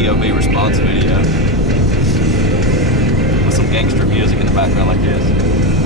POV response video with some gangster music in the background like this.